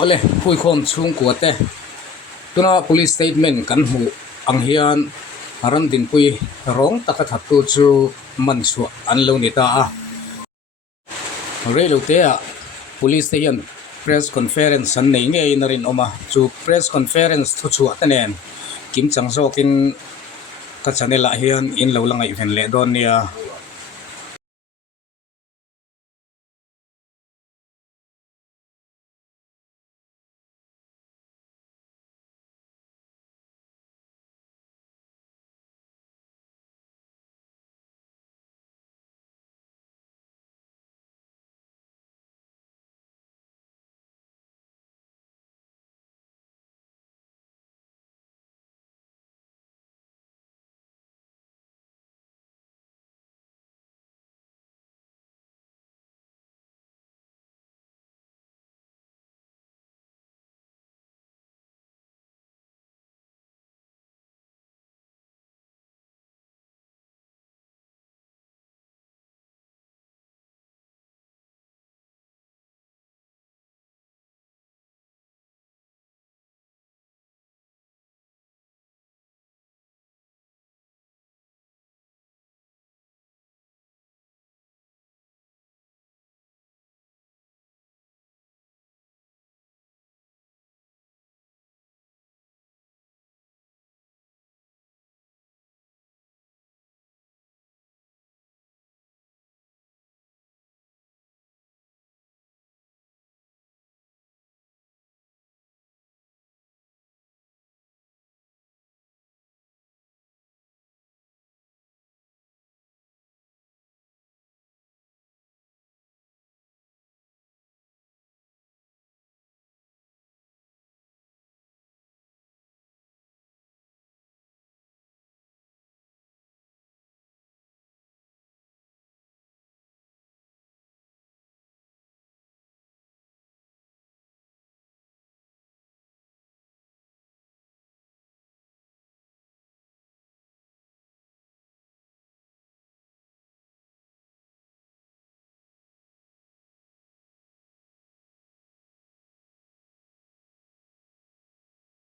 ole hui khom chung ko te tuna police statement kan hu ang hian ram din pui rong taka Thattu chu man chu an lo ni ta a relo te a police te hian press conference an nei nge in rin oma chu press conference thu chu atanen kim changzo kin ka channel a hian in lo langai ven le don nia